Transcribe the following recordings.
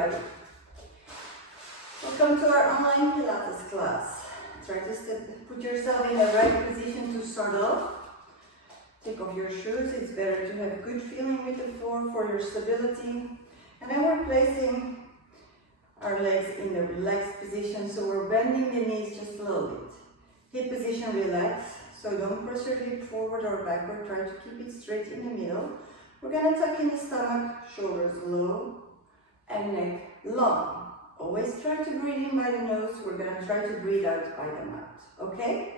everybody. Welcome to our online Pilates class. Try to put yourself in the right position to start off. Take off your shoes. It's better to have a good feeling with the floor for your stability. And then we're placing our legs in the relaxed position, so we're bending the knees just a little bit. Hip position, relax. So don't press your hip forward or backward. Try to keep it straight in the middle. We're going to tuck in the stomach, shoulders low, and neck long. Always try to breathe in by the nose. We're going to try to breathe out by the mouth. Okay?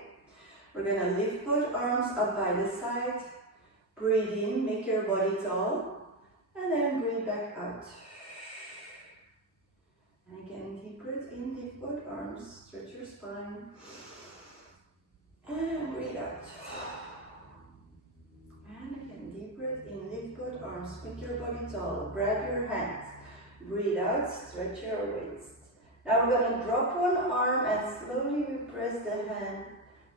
We're going to lift both arms up by the side. Breathe in, make your body tall, and then breathe back out. And again, deep breath in, lift both arms, stretch your spine. And breathe out. And again, deep breath in, lift both arms, make your body tall, grab your hands. Breathe out, stretch your waist. Now we're going to drop one arm and slowly we press the hand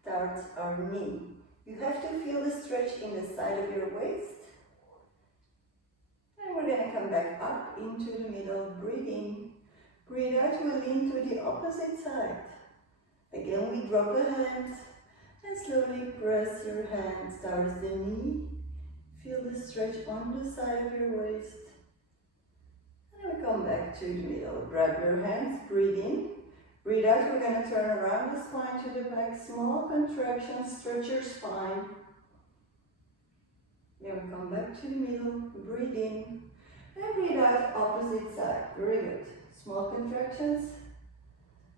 towards our knee. You have to feel the stretch in the side of your waist. And we're going to come back up into the middle, breathe in. Breathe out, we'll lean to the opposite side. Again, we drop the hands. And slowly press your hands towards the knee. Feel the stretch on the side of your waist. And we come back to the middle. Grab your hands, breathe in. Breathe out, we're going to turn around the spine to the back. Small contraction, stretch your spine. Then we come back to the middle, breathe in. And breathe out, opposite side. Very good. Small contractions.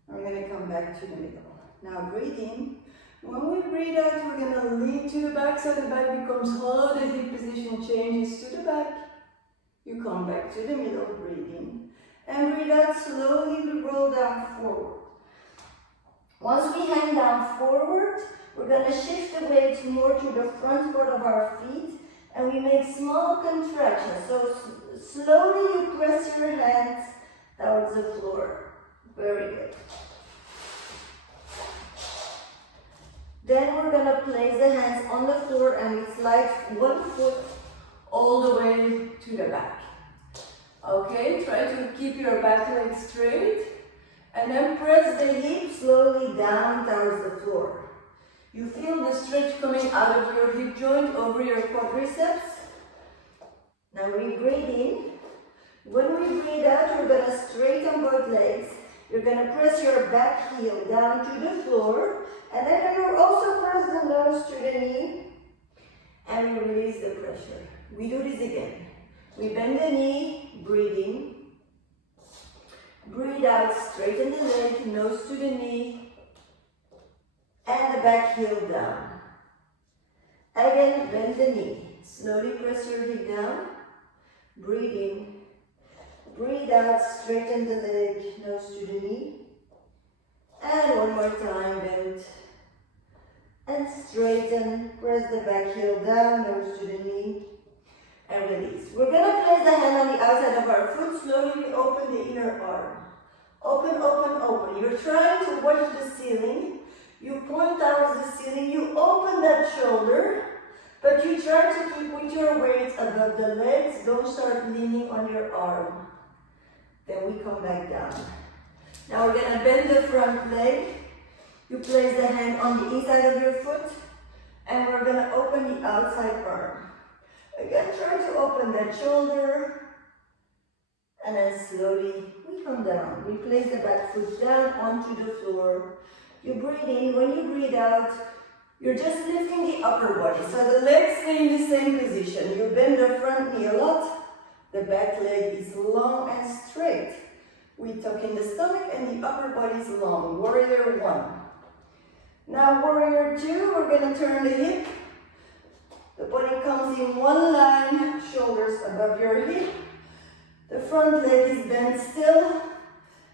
And we're going to come back to the middle. Now breathe in. When we breathe out, we're going to lean to the back so the back becomes hollow, the hip position changes to the back. You come back to the middle, breathe in. And breathe out, slowly we roll down forward. Once we hang down forward, we're going to shift the weight more to the front part of our feet. And we make small contractions. So slowly you press your hands towards the floor. Very good. Then we're going to place the hands on the floor and we slide one foot all the way to the back. Okay, try to keep your back leg straight and then press the hip slowly down towards the floor. You feel the stretch coming out of your hip joint over your quadriceps. Now we breathe in. When we breathe out, we're going to straighten both legs. You're going to press your back heel down to the floor. And then you also press the nose to the knee. And we release the pressure. We do this again. We bend the knee, breathe in. Breathe out, straighten the leg, nose to the knee. And the back heel down. Again, bend the knee. Slowly press your hip down. Breathe in. Breathe out, straighten the leg, nose to the knee. And one more time, bend. And straighten, press the back heel down, nose to the knee. And release. We're going to place the hand on the outside of our foot. Slowly we open the inner arm. Open, open, open. You're trying to watch the ceiling. You point towards the ceiling. You open that shoulder. But you try to keep with your weight above the legs. Don't start leaning on your arm. Then we come back down. Now we're going to bend the front leg. You place the hand on the inside of your foot. And we're going to open the outside arm. Again, try to open that shoulder. And then slowly we come down. We place the back foot down onto the floor. You breathe in. When you breathe out, you're just lifting the upper body. So the legs stay in the same position. You bend the front knee a lot. The back leg is long and straight. We tuck in the stomach and the upper body is long. Warrior 1. Now warrior 2, we're going to turn the hip. The body comes in one line, shoulders above your hip. The front leg is bent still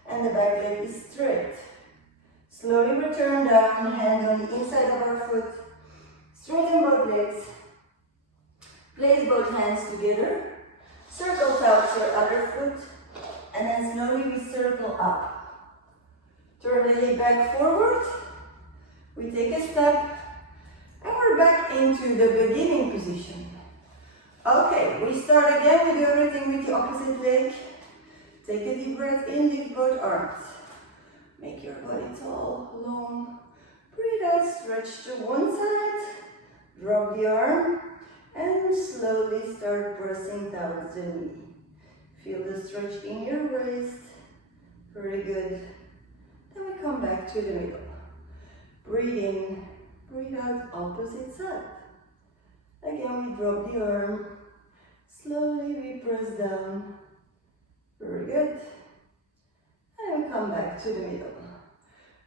and the back leg is straight. Slowly return down, hand on the inside of our foot. Straighten both legs. Place both hands together. Circle towards your other foot. And then slowly we circle up. Turn the hip back forward. We take a step. And we're back into the beginning position. Okay, we start again. We do everything with the opposite leg. Take a deep breath in, lift both arms. Make your body tall, long. Breathe out, stretch to one side. Drop the arm and slowly start pressing towards the knee. Feel the stretch in your waist. Very good. Then we come back to the middle. Breathe in, breathe out, opposite side. Again, we drop the arm. Slowly we press down. Very good. And we come back to the middle.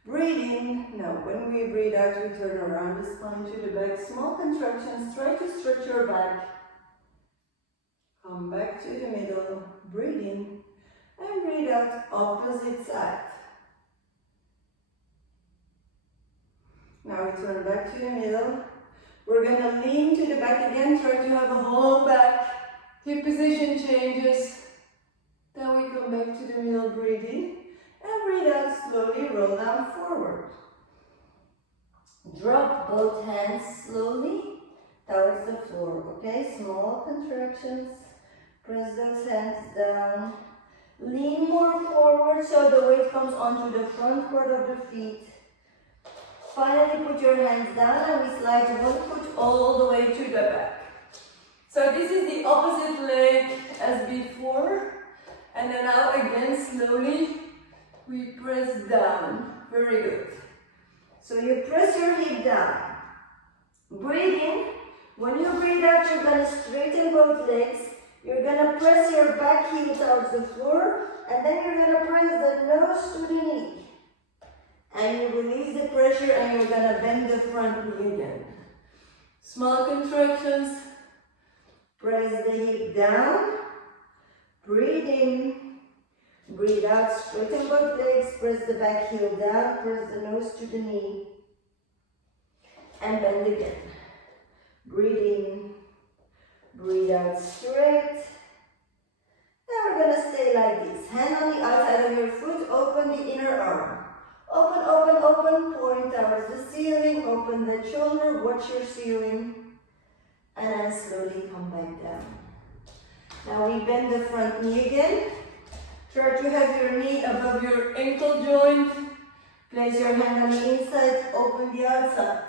Breathe in. Now, when we breathe out, we turn around the spine to the back. Small contractions. Try to stretch your back. Come back to the middle. Breathe in. And breathe out, opposite side. Now we turn back to the middle. We're going to lean to the back again. Try to have a hollow back. Hip position changes. Then we come back to the middle, breathe in. And breathe out, slowly roll down forward. Drop both hands slowly towards the floor, okay? Small contractions. Press those hands down. Lean more forward so the weight comes onto the front part of the feet. Finally, put your hands down and we slide one foot all the way to the back. So this is the opposite leg as before. And then now again, slowly, we press down. Very good. So you press your hip down. Breathe in. When you breathe out, you're going to straighten both legs. You're going to press your back heel towards the floor. And then you're going to press the nose to the knee. And you release the pressure and you're going to bend the front knee again. Small contractions. Press the hip down. Breathe in. Breathe out. Straighten both legs. Press the back heel down. Press the nose to the knee. And bend again. Breathe in. Breathe out straight. Now we're going to stay like this. Hand on the outside of your foot. Open the inner arm. Open, open, open. Point towards the ceiling. Open the shoulder. Watch your ceiling. And then slowly come back down. Now we bend the front knee again. Try to have your knee above your ankle joint. Place your hand on the inside. Open the outside.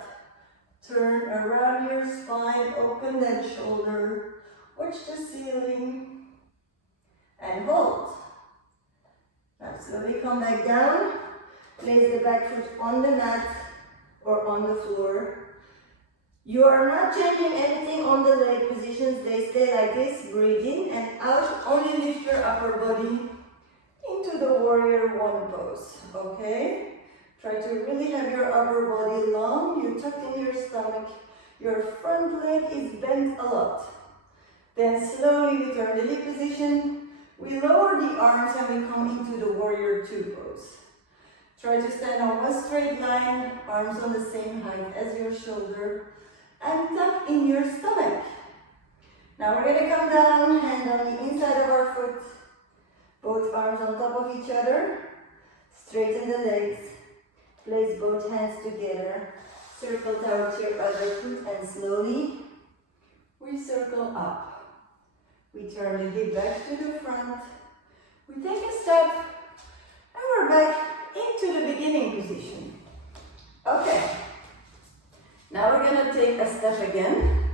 Turn around your spine. Open that shoulder. Watch the ceiling. And hold. Now slowly come back down. Place the back foot on the mat or on the floor. You are not changing anything on the leg positions. They stay like this. Breathe in and out. Only lift your upper body into the warrior one pose. Okay? Try to really have your upper body long. You tuck in your stomach. Your front leg is bent a lot. Then slowly we turn the hip position. We lower the arms and we come into the warrior two pose. Try to stand on one straight line, arms on the same height as your shoulder, and tuck in your stomach. Now we're going to come down, hand on the inside of our foot, both arms on top of each other, straighten the legs, place both hands together, circle towards your other foot, and slowly we circle up. We turn the hip back to the front, we take a step, and we're back into the beginning position. Okay. Now we're going to take a step again.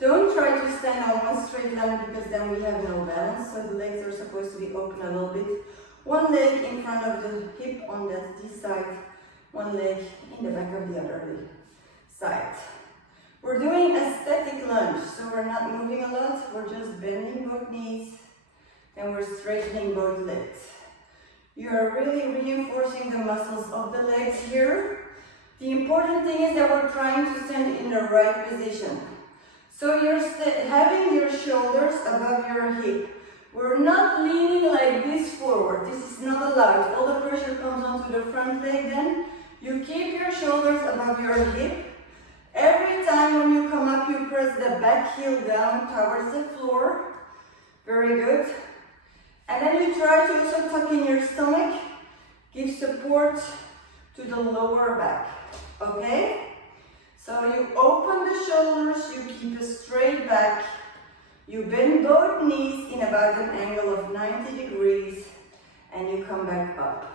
Don't try to stand on one straight line because then we have no balance. So the legs are supposed to be open a little bit. One leg in front of the hip on this side. One leg in the back of the other side. We're doing a static lunge. So we're not moving a lot. We're just bending both knees. And we're straightening both legs. You are really reinforcing the muscles of the legs here. The important thing is that we're trying to stand in the right position. So you're having your shoulders above your hip. We're not leaning like this forward. This is not allowed. All the pressure comes onto the front leg then. You keep your shoulders above your hip. Every time when you come up, you press the back heel down towards the floor. Very good. And then you try to also tuck in your stomach. Give support to the lower back. Okay? So you open the shoulders, you keep a straight back. You bend both knees in about an angle of 90 degrees. and you come back up.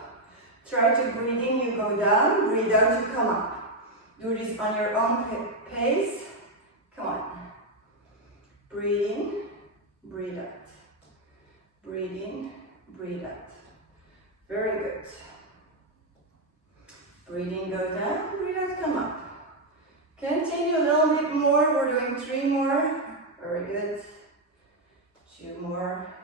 Try to breathe in, you go down, breathe out, you come up. Do this on your own pace. Come on. Breathe in, breathe out. Breathe in, breathe out. Very good. Breathe in, go down, breathe out, come up. Continue a little bit more. We're doing 3 more. Very good. 2 more.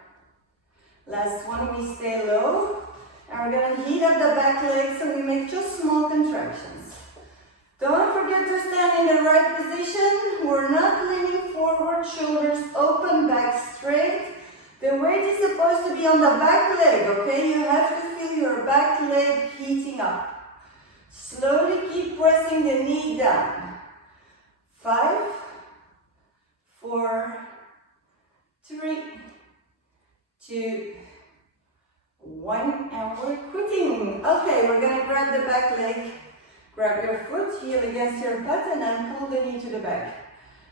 Last one, we stay low. And we're gonna heat up the back legs so we make just small contractions. Don't forget to stand in the right position. We're not leaning forward, shoulders open, back straight. The weight is supposed to be on the back leg, okay? You have to feel your back leg heating up. Slowly keep pressing the knee down. 5, 4, 3, 2, 1, and we're quitting. Okay, we're gonna grab the back leg, grab your foot, heel against your butt, and then pull the knee to the back.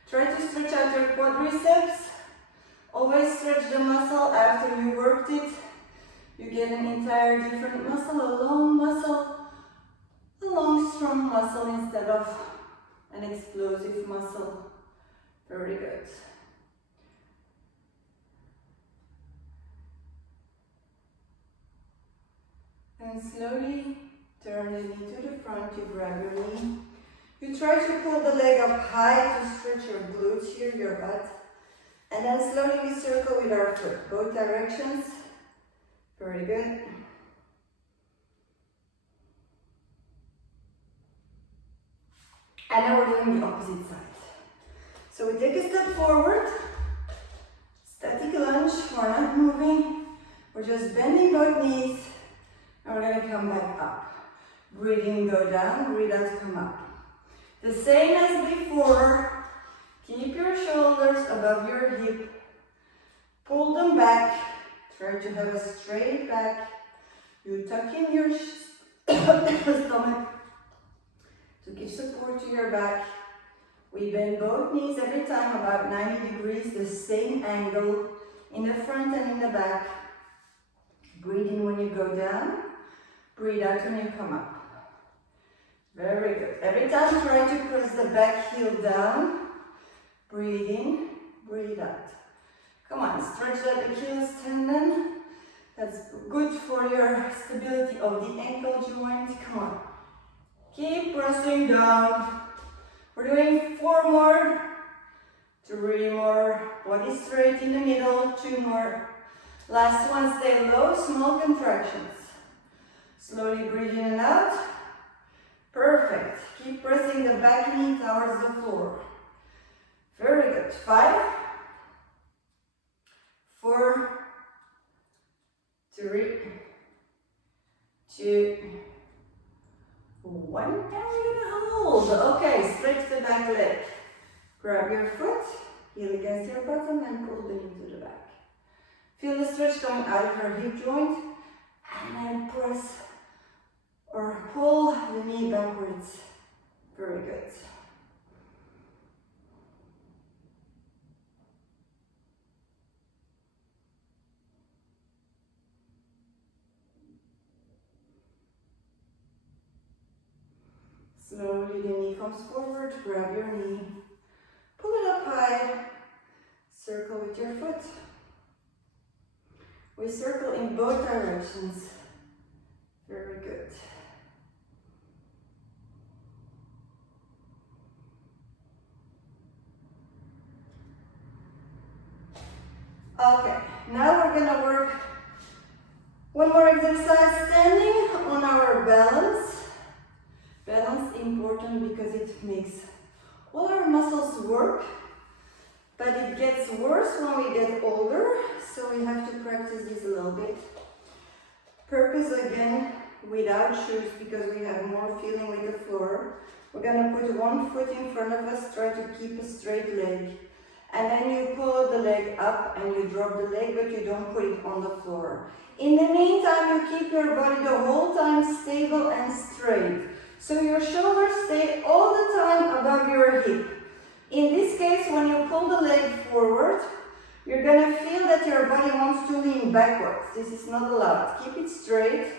Try to stretch out your quadriceps. Always stretch the muscle after you worked it. You get an entire different muscle, a long strong muscle instead of an explosive muscle. Very good. And slowly turn the knee to the front, you grab your knee. You try to pull the leg up high to stretch your glutes here, your butt. And then slowly we circle with our foot, both directions. Very good. And now we're doing the opposite side. So we take a step forward, static lunge, we're not moving, we're just bending both knees, and we're gonna come back up. Breathe in, go down, breathe out, come up. The same as before, keep your shoulders above your hip, pull them back, try to have a straight back. You tuck in your stomach to give support to your back. We bend both knees every time about 90 degrees, the same angle in the front and in the back. Breathe in when you go down, breathe out when you come up. Very good. Every time try to press the back heel down. Breathe in, breathe out. Come on, stretch that Achilles tendon. That's good for your stability of the ankle joint. Come on. Keep pressing down. We're doing 4 more, 3 more. Body straight in the middle, 2 more. Last one, stay low, small contractions. Slowly breathe in and out. Perfect. Keep pressing the back knee towards the floor. Very good. 5, 4, 3, 2, 1, and we're gonna hold. Okay, stretch the back leg. Grab your foot, heel against your bottom, and pull the knee to the back. Feel the stretch coming out of your hip joint, and then press or pull the knee backwards. Very good. Slowly the knee comes forward, grab your knee, pull it up high, circle with your foot. We circle in both directions. Very good. Okay, now we're gonna work one more exercise, standing on our balance. Balance important because it makes all our muscles work, but it gets worse when we get older, so we have to practice this a little bit. Purpose again, without shoes because we have more feeling with the floor. We're gonna put one foot in front of us, try to keep a straight leg. And then you pull the leg up and you drop the leg, but you don't put it on the floor. In the meantime, you keep your body the whole time stable and straight. So your shoulders stay all the time above your hip. In this case, when you pull the leg forward, You're gonna feel that your body wants to lean backwards. This is not allowed. Keep it straight.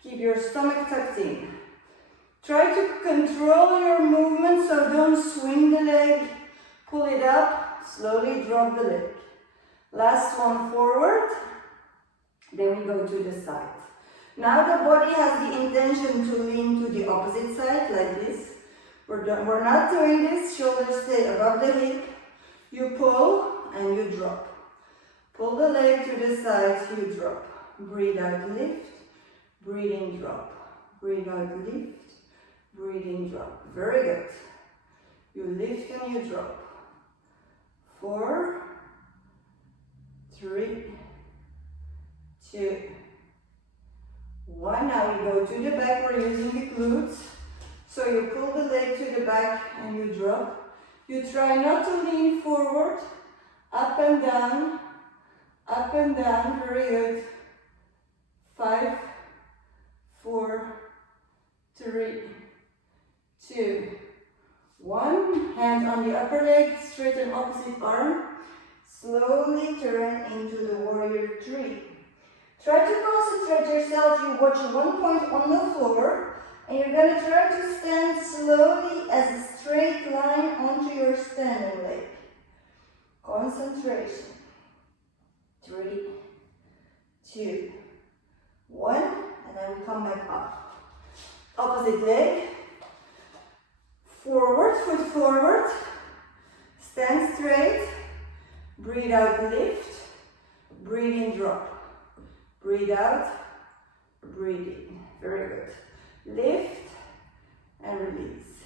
Keep your stomach tucked in. Try to control your movement, so don't swing the leg. Pull it up, slowly drop the leg. Last one, forward. Then we go to the side. Now the body has the intention to lean to the opposite side, like this. We're not doing this. Shoulders stay above the hip. You pull and you drop. Pull the leg to the side, you drop. Breathe out, lift. Breathe in, drop. Breathe out, lift. Breathe in, drop. Very good. You lift and you drop. 4, 3, 2, 1. Now we go to the back. We're using the glutes. So you pull the leg to the back and you drop. You try not to lean forward. Up and down. Up and down. Very good. 5, 4, 3, 2, 1. Hand on the upper leg, straighten opposite arm. Slowly turn into the warrior 3. Try to concentrate yourself. You watch one point on the floor, and you're going to try to stand slowly as a straight line onto your standing leg. Concentration. 3, 2, 1, and then we come back up. Opposite leg. Forward, foot forward. Stand straight. Breathe out, lift. Breathe in, drop. Breathe out, breathe in. Very good. Lift and release.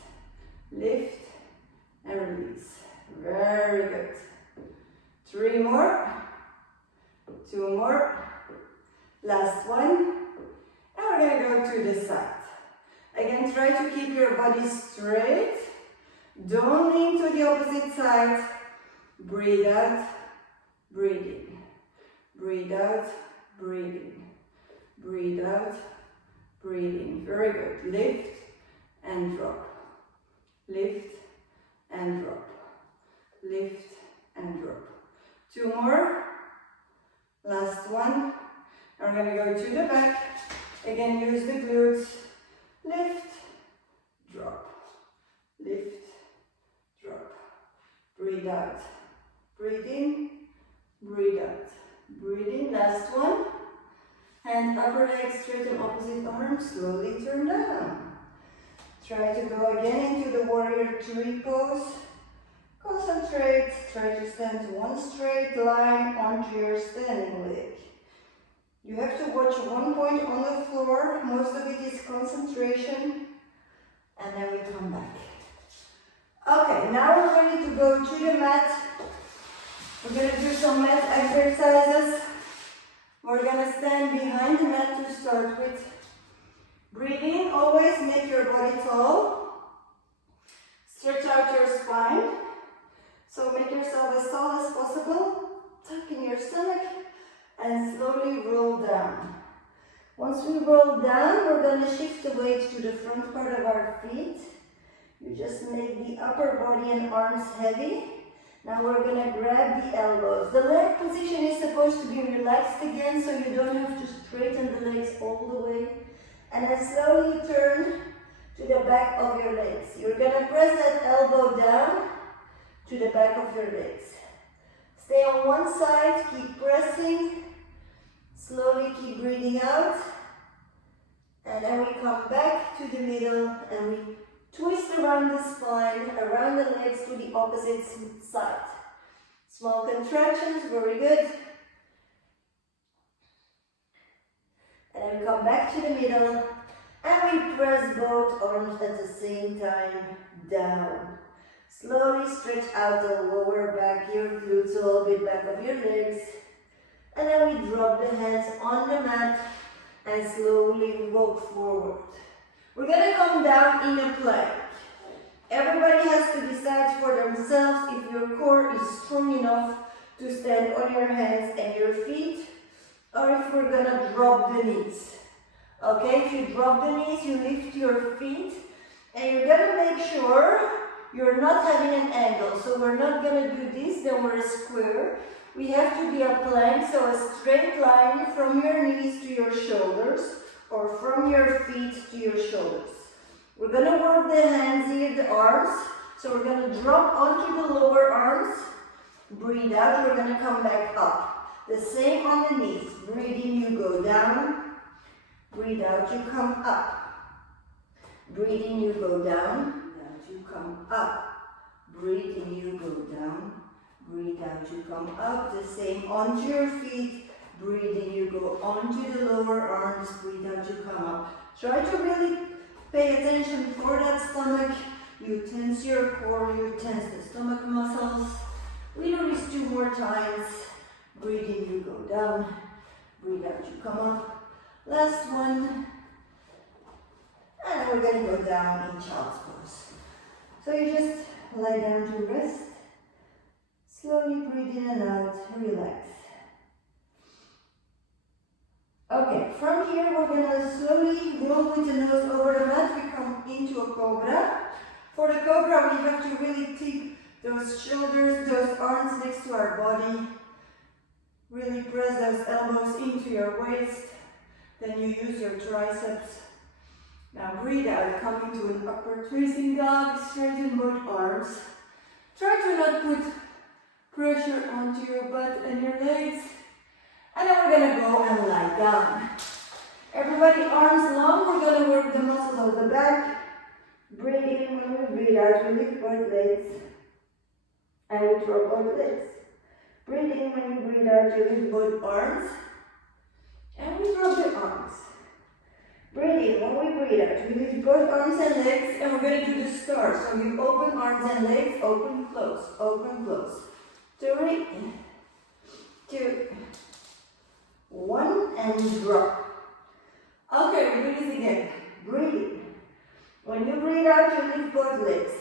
Lift and release. Very good. 3 more. 2 more. Last one. And we're going to go to the side. Again, try to keep your body straight. Don't lean to the opposite side. Breathe out, breathe in. Breathe out, breathe in. Breathe out, breathe in. Very good. Lift and drop. Lift and drop. Lift and drop. 2 more. Last one. We're going to go to the back. Again, use the glutes. Lift, drop. Lift, drop. Breathe out. Breathe in. Breathe out. Breathe in. Last one. Hand upper leg straighten opposite arm. Slowly turn down. Try to go again into the warrior 3 pose. Concentrate. Try to stand one straight line onto your standing leg. You have to watch one point on the floor. Most of it is concentration. And then we come back. Okay, now we're ready to go to the mat. We're going to do some mat exercises. We're going to stand behind the mat to start with. Breathe in, always make your body tall. Stretch out your spine. So make yourself as tall as possible. Tuck in your stomach and slowly roll down. Once we roll down, we're going to shift the weight to the front part of our feet. You just make the upper body and arms heavy. Now we're going to grab the elbows. The leg position is supposed to be relaxed again, so you don't have to straighten the legs all the way. And then slowly turn to the back of your legs. You're going to press that elbow down to the back of your legs. Stay on one side, keep pressing. Slowly keep breathing out. And then we come back to the middle and we twist around the spine, around the legs to the opposite side. Small contractions, very good. And then we come back to the middle and we press both arms at the same time down. Slowly stretch out the lower back, your glutes, a little bit back of your legs. And then we drop the hands on the mat and slowly walk forward. We're going to come down in a plank. Everybody has to decide for themselves if your core is strong enough to stand on your hands and your feet, or if we're going to drop the knees. Okay, if you drop the knees, you lift your feet, and you're going to make sure you're not having an angle. So we're not going to do this, then we're a square. We have to be a plank, so a straight line from your knees to your shoulders or from your feet to your shoulders. We're going to work the hands here, the arms. So we're going to drop onto the lower arms. Breathe out, we're going to come back up. The same on the knees. Breathe in, you go down. Breathe out, you come up. Breathe in, you go down. Out, you come up. Breathe in, you go down. Breathe out, you come up. The same onto your feet. Breathe in, you go onto the lower arms. Breathe out, you come up. Try to really pay attention for that stomach. You tense your core, you tense the stomach muscles. We do this 2 more times. Breathe in, you go down. Breathe out, you come up. Last one. And we're going to go down in child's pose. So you just lie down to rest. Slowly breathe in and out, relax. Okay, from here we're going to slowly roll with the nose over the mat. We come into a cobra. For the cobra, we have to really keep those shoulders, those arms next to our body. Really press those elbows into your waist. Then you use your triceps. Now breathe out, come into an upward facing dog, straighten both arms. Try to not put pressure onto your butt and your legs. And then we're going to go and lie down. Everybody arms long, we're going to work the muscles of the back. Breathe in, when we breathe out, we lift both legs. And we drop both legs. Breathe in, when you breathe out, you lift both arms. And we drop the arms. Breathe in, when we breathe out, we lift both arms and legs, and we're going to do the star. So you open arms and legs, open, close, 3, 2, 1, and drop. Okay, we do this again. Breathe in. When you breathe out, you lift both legs.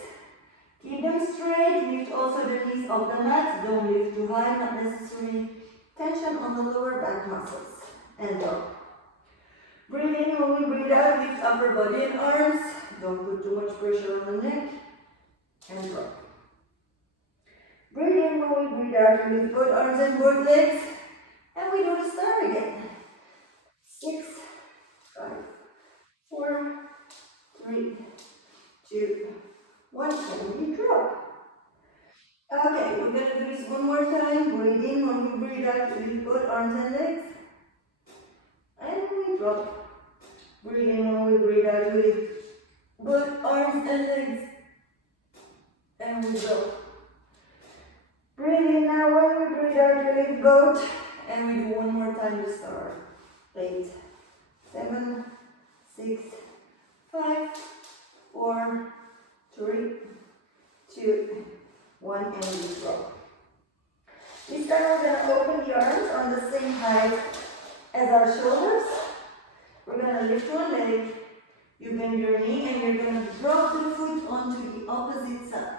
Keep them straight, lift also the knees off the mat. Don't lift too high, not necessary tension on the lower back muscles. And drop. Breathe in, when we breathe out, lift upper body and arms. Don't put too much pressure on the neck. And drop. Breathe in, when we breathe out, lift both arms and both legs. And we do the star again. 6, 5, 4, 3, 2, 1, and we drop. Okay, we're going to do this one more time. Breathe in, when we breathe out, lift both arms and legs. And we drop. Breathe in, when we breathe out, we lift both arms and legs. And we drop. Breathe in now, when we breathe out, we lift both. And we do one more time to start. 8, 7, 6, 5, 4, 3, 2, 1, and we drop. This time we're going to open the arms on the same height as our shoulders. We're going to lift one leg, you bend your knee, and you're going to drop the foot onto the opposite side.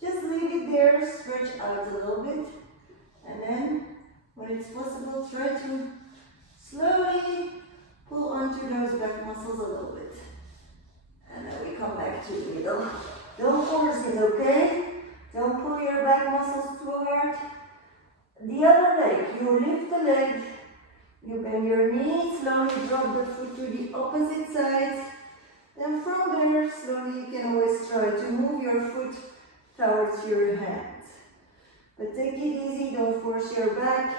Just leave it there, stretch out a little bit, and then when it's possible, try to slowly pull onto those back muscles a little bit. And then we come back to the middle. Don't force it, okay? Don't pull your back muscles too hard. The other leg, you lift the leg, you bend your knee, slowly drop the foot to the opposite side. Then from there, slowly you can always try to move your foot towards your hands. But take it easy, don't force your back.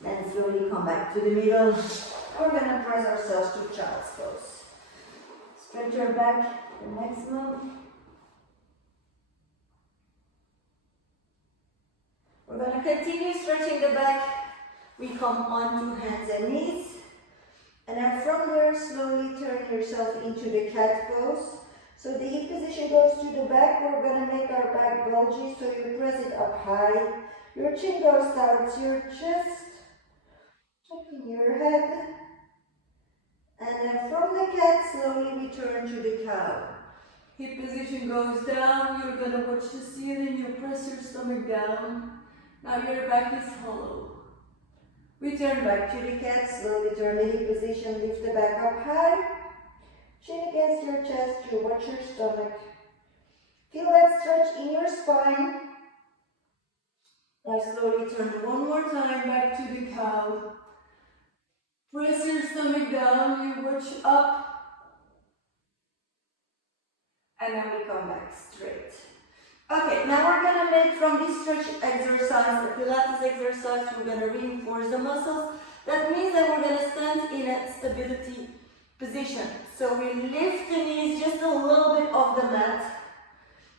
Then slowly come back to the middle. We're going to press ourselves to child's pose. Stretch your back the maximum. We're going to continue stretching the back. We come onto hands and knees. And then from there, slowly turn yourself into the cat pose. So the hip position goes to the back. We're going to make our back bulgy, so you press it up high. Your chin goes towards your chest. Tucking your head. And then from the cat, slowly we turn to the cow. Hip position goes down. You're going to watch the ceiling. You press your stomach down. Now your back is hollow. We turn back to the cat. Slowly turn the hip position. Lift the back up high. Chin against your chest, you watch your stomach. Feel that stretch in your spine. Now slowly turn one more time back to the cow. Press your stomach down, you watch up, and then we come back straight. Okay, now we're gonna make from this stretch exercise, the Pilates exercise, we're gonna reinforce the muscles. That means that we're gonna stand in a stability position. So we lift the knees just a little bit off the mat,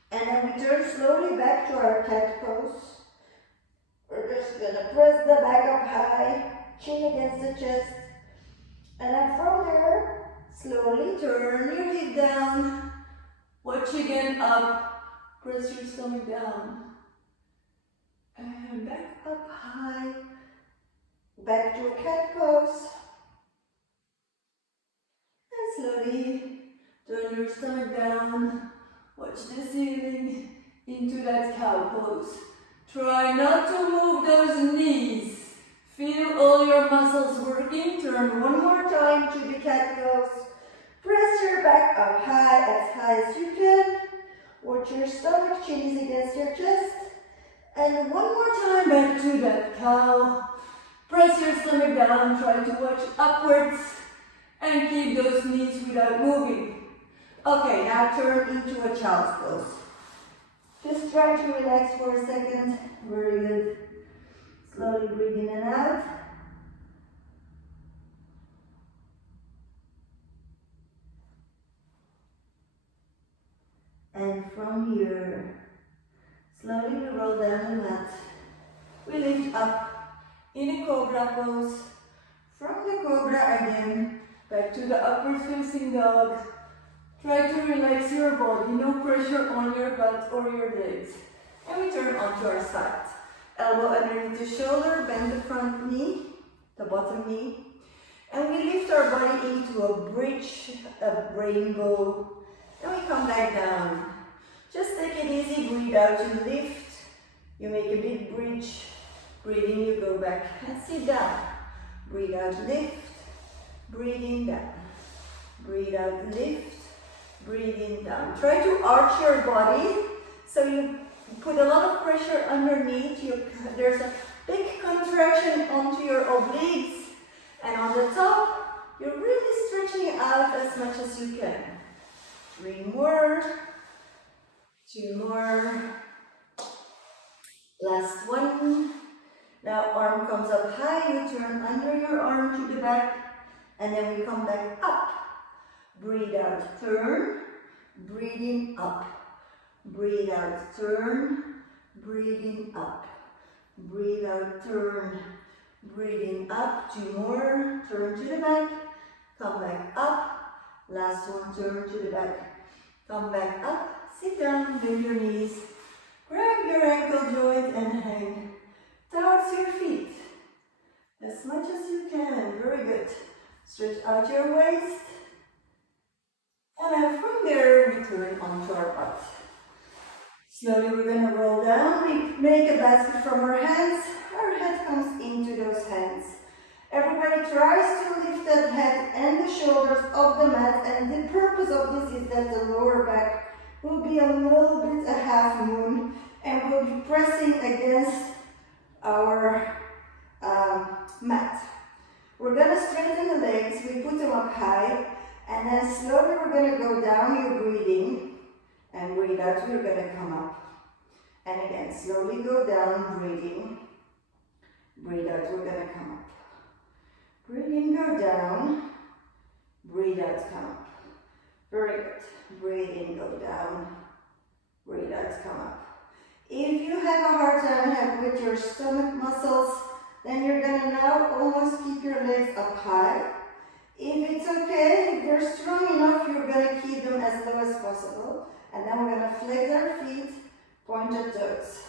and then we turn slowly back to our cat pose. We're just gonna press the back up high, chin against the chest, and then from there, slowly turn your head down, watch again up, press your stomach down, and back up high, back to a cat pose, and slowly turn your stomach down, watch the ceiling into that cow pose. Try not to move those knees. Feel all your muscles working. Turn one more time to the cat pose. Press your back up high as you can. Watch your stomach, chin is against your chest. And one more time back to that cow. Press your stomach down, try to watch upwards. And keep those knees without moving. Okay, now turn into a child's pose. Just try to relax for a second. Very good. Slowly breathe in and out. And from here, slowly we roll down the mat. We lift up in a cobra pose. From the cobra again, back to the upward facing dog. Try to relax your body, no pressure on your butt or your legs. And we turn onto our side. Elbow underneath the shoulder, bend the front knee, the bottom knee. And we lift our body into a bridge, a rainbow. And we come back down. Just take it easy, breathe out, you lift. You make a big bridge. Breathe in, you go back and sit down. Breathe out, lift. Breathe in, down. Breathe out, lift. Breathe in, down. Try to arch your body so you put a lot of pressure underneath. There's a big contraction onto your obliques, and on the top, you're really stretching out as much as you can. 3 more, 2 more, last one. Now arm comes up high, you turn under your arm to the back, and then we come back up. Breathe out, turn, breathe in, up. Breathe out, turn, breathe in, up. Breathe out, turn, breathe in, up. 2 more, turn to the back, come back up. Last one, turn to the back, come back up. Sit down, bend your knees, grab your ankle joint and hang towards your feet. As much as you can, very good. Stretch out your waist. And then from there, we turn onto our butt. Slowly we're going to roll down. We make a basket from our hands. Our head comes into those hands. Everybody tries to lift that head and the shoulders off the mat. And the purpose of this is that the lower back will be a little bit a half moon. And we'll be pressing against our mat. We're going to straighten the legs. We put them up high. And then slowly we're going to go down, you're breathing, and breathe out, we're going to come up. And again, slowly go down, breathing, breathe out, we're going to come up. Breathe in, go down, breathe out, come up. Very good. Breathe in, go down, breathe out, come up. If you have a hard time with your stomach muscles, then you're going to now almost keep your legs up high. If it's okay, if they're strong enough, you're going to keep them as low as possible. And then we're going to flex our feet, pointed toes.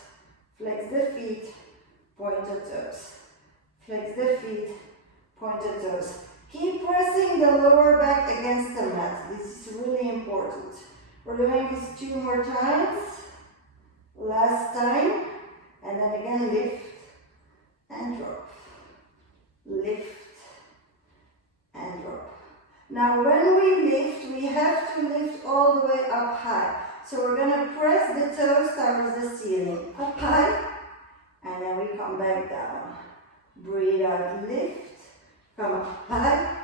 Flex the feet, pointed toes. Flex the feet, pointed toes. Keep pressing the lower back against the mat. This is really important. We're doing this 2 more times. Last time. And then again, lift and drop. Lift and drop. Now when we lift, we have to lift all the way up high. So we're going to press the toes towards the ceiling. Up high and And then we come back down. Breathe out, lift. Come up high.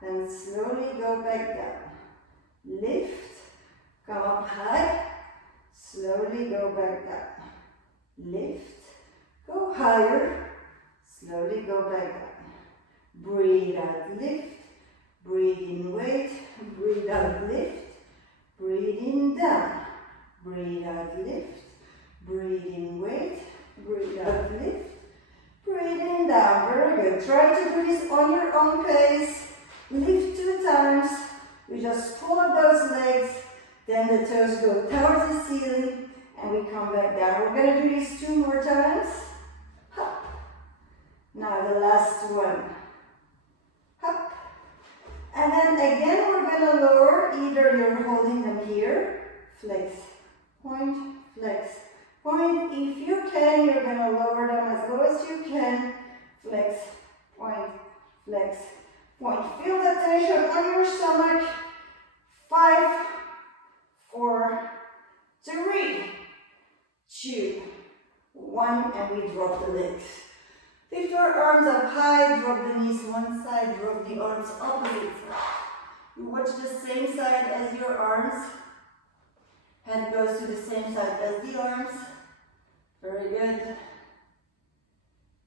And slowly go back down. Lift. Come up high. Slowly go back down. Lift. Go higher. Slowly go back down. Breathe out, lift. Breathe in, weight. Breathe out, lift. Breathe in, down. Breathe out, lift. Breathe in, weight. Breathe out, lift. Breathe in, down. Very good. Try to do this on your own pace. Lift 2 times. We just pull up those legs. Then the toes go towards the ceiling. And we come back down. We're going to do this 2 more times. Hop. Now the last one. Hop. And then again we're going to lower. Either you're holding them here. Flex. Point. Flex. Point. If you can, you're going to lower them as low as you can. Flex. Point. Flex. Point. Feel the tension on your stomach. 5, 4, 3, 2, 1, and we drop the legs. Lift your arms up high, drop the knees one side, drop the arms opposite side. You watch the same side as your arms. Head goes to the same side as the arms. Very good.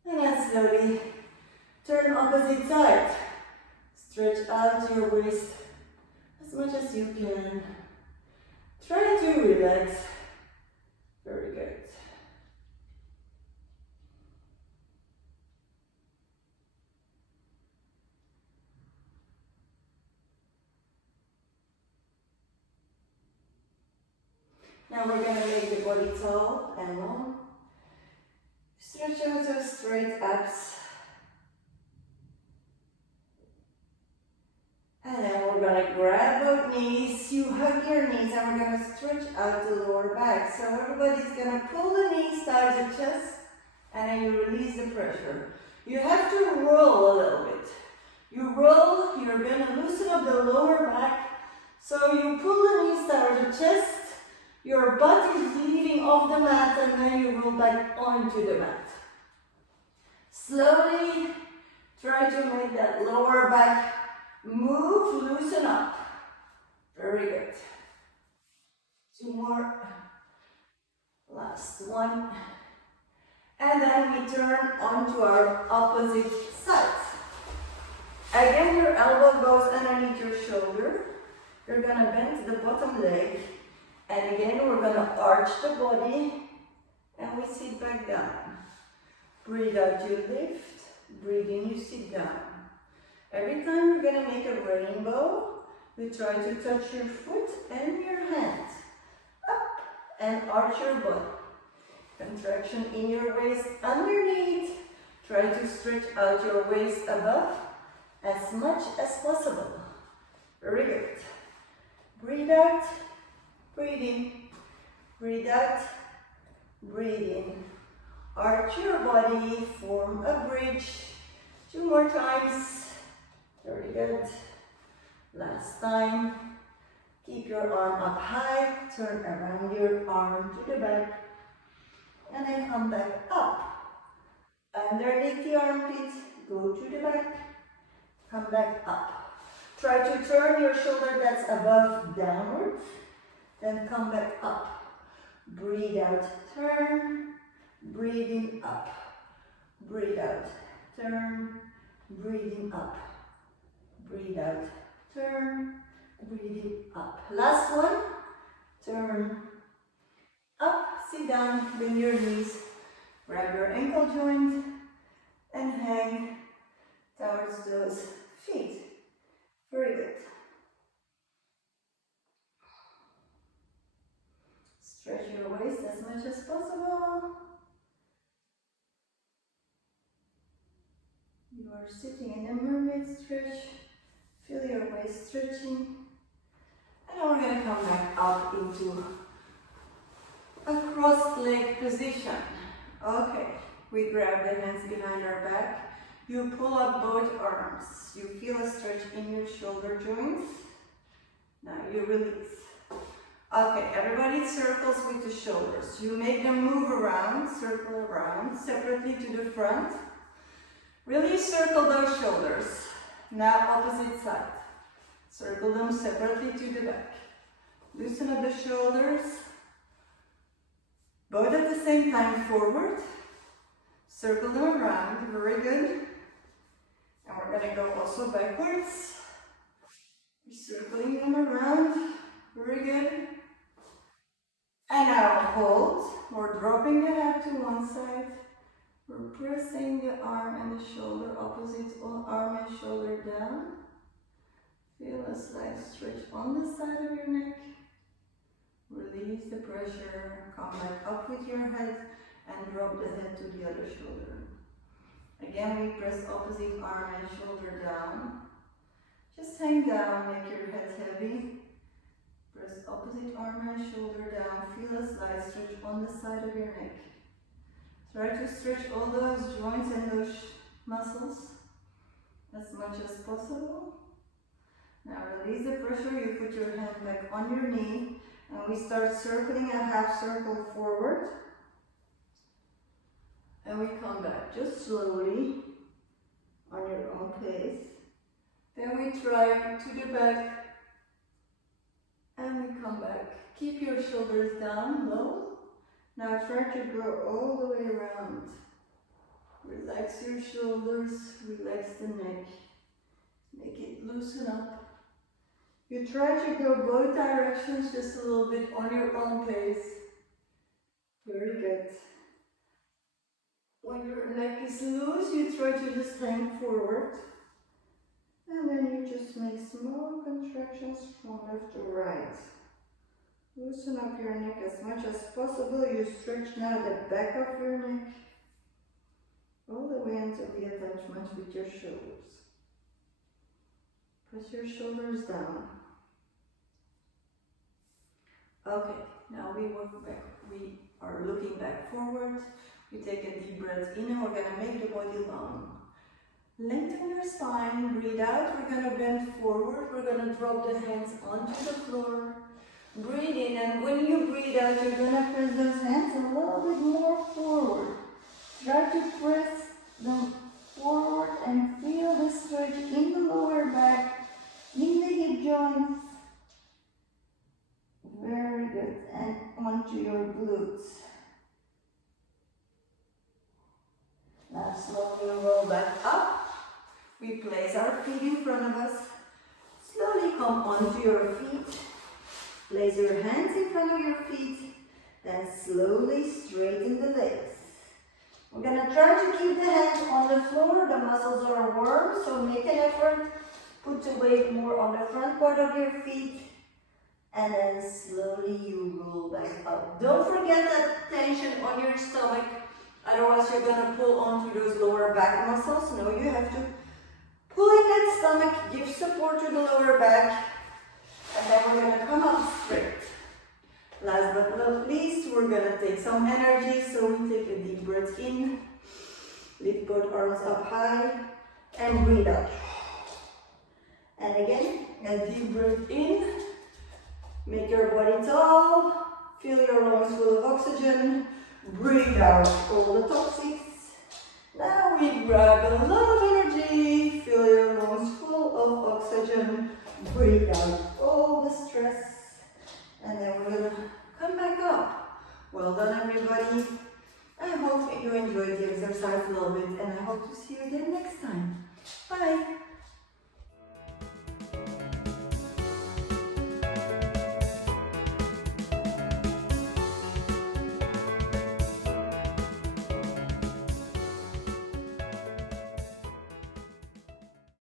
And then slowly turn opposite side. Stretch out your waist as much as you can. Try to relax. Very good. Now we're going to make the body tall and long. Stretch out those straight abs. And then we're going to grab both knees. You hug your knees and we're going to stretch out the lower back. So everybody's going to pull the knees towards the chest and then you release the pressure. You have to roll a little bit. You roll, you're going to loosen up the lower back. So you pull the knees towards the chest. Your butt is leaving off the mat and then you roll back onto the mat. Slowly try to make that lower back move, loosen up. Very good. 2 more. Last one. And then we turn onto our opposite sides. Again, your elbow goes underneath your shoulder. You're going to bend the bottom leg. And again, we're going to arch the body. And we sit back down. Breathe out, you lift. Breathe in, you sit down. Every time we're going to make a rainbow, we try to touch your foot and your hands. Up and arch your body. Contraction in your waist underneath. Try to stretch out your waist above as much as possible. Very good. Breathe out, breathe in. Breathe out, breathe in. Arch your body, form a bridge. 2 more times. Very good. Last time. Keep your arm up high. Turn around your arm to the back. And then come back up. Underneath the armpit. Go to the back. Come back up. Try to turn your shoulder that's above downwards. Then come back up. Breathe out. Turn. Breathe in up. Breathe out. Turn. Breathing up. Breathe out, turn, breathing up. Last one, turn, up, sit down, bend your knees, grab your ankle joint, and hang towards those feet. Very good. Stretch your waist as much as possible. You are sitting in a mermaid stretch. Feel your waist stretching. And now we're going to come back up into a crossed leg position. Okay, we grab the hands behind our back. You pull up both arms. You feel a stretch in your shoulder joints. Now you release. Okay, everybody circles with the shoulders. You make them move around, circle around, separately to the front. Really circle those shoulders. Now opposite side. Circle them separately to the back. Loosen up the shoulders. Both at the same time forward. Circle them around, very good. And we're gonna go also backwards. Circling them around, very good. And now hold. We're dropping the head to one side. We're pressing the arm and the shoulder, opposite arm and shoulder down. Feel a slight stretch on the side of your neck. Release the pressure. Come back up with your head and drop the head to the other shoulder. Again, we press opposite arm and shoulder down. Just hang down, make your head heavy. Press opposite arm and shoulder down. Feel a slight stretch on the side of your neck. Try to stretch all those joints and those muscles as much as possible. Now release the pressure. You put your hand back on your knee and we start circling a half circle forward. And we come back just slowly on your own pace. Then we try to the back and we come back. Keep your shoulders down low. Now try to go all the way around. Relax your shoulders, relax the neck. Make it loosen up. You try to go both directions just a little bit on your own pace. Very good. When your neck is loose, you try to just hang forward. And then you just make small contractions from left to right. Loosen up your neck as much as possible. You stretch now the back of your neck all the way until the attachment with your shoulders. Press your shoulders down. Okay, now we work back. We are looking back forward. We take a deep breath in and we're going to make the body long. Lengthen your spine, breathe out. We're going to bend forward. We're going to drop the hands onto the floor. Breathe in, and when you breathe out, you're going to press those hands a little bit more forward. Try to press them forward and feel the stretch in the lower back, in the hip joints. Very good. And onto your glutes. Now slowly roll back up. We place our feet in front of us. Slowly come onto your feet. Place your hands in front of your feet, then slowly straighten the legs. We're going to try to keep the hands on the floor. The muscles are warm, so make an effort. Put the weight more on the front part of your feet, and then slowly you roll back up. Don't forget that tension on your stomach, otherwise you're going to pull onto those lower back muscles. No, you have to pull in that stomach, give support to the lower back. And then we're going to come up straight. Last but not least, we're going to take some energy. So we take a deep breath in. Lift both arms up high. And breathe out. And again, a deep breath in. Make your body tall. Fill your lungs full of oxygen. Breathe out all the toxics. Now we grab a lot of energy. Fill your lungs full of oxygen. Breathe out all the stress, and then we're gonna come back up. Well done, everybody. I hope you enjoyed the exercise a little bit, and I hope to see you again next time. Bye.